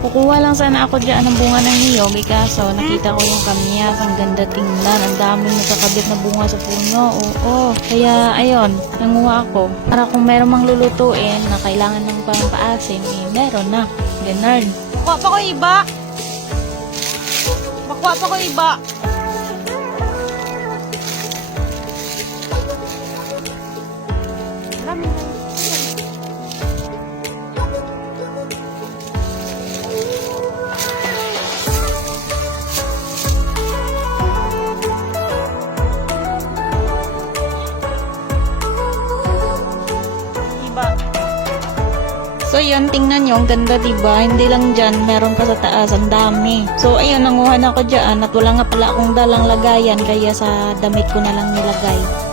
Kukuha lang sana ako dyan ng bunga ng niyog, kaso nakita ko yung kamyas, ang ganda tingnan, ang daming nakakabit na bunga sa puno, oo. Kaya ayun, nanguha ako. Para kung meron mang lulutuin na kailangan ng pampaasim, meron na. Ganun. Makuha pa ko iba. Makuha pa ko iba. So yun, tingnan nyo, ang ganda diba? Hindi lang dyan, meron pa sa taas, ang dami. So ayun, nanguha na ako dyan at wala nga pala akong dalang lagayan, kaya sa damit ko na lang nilagay.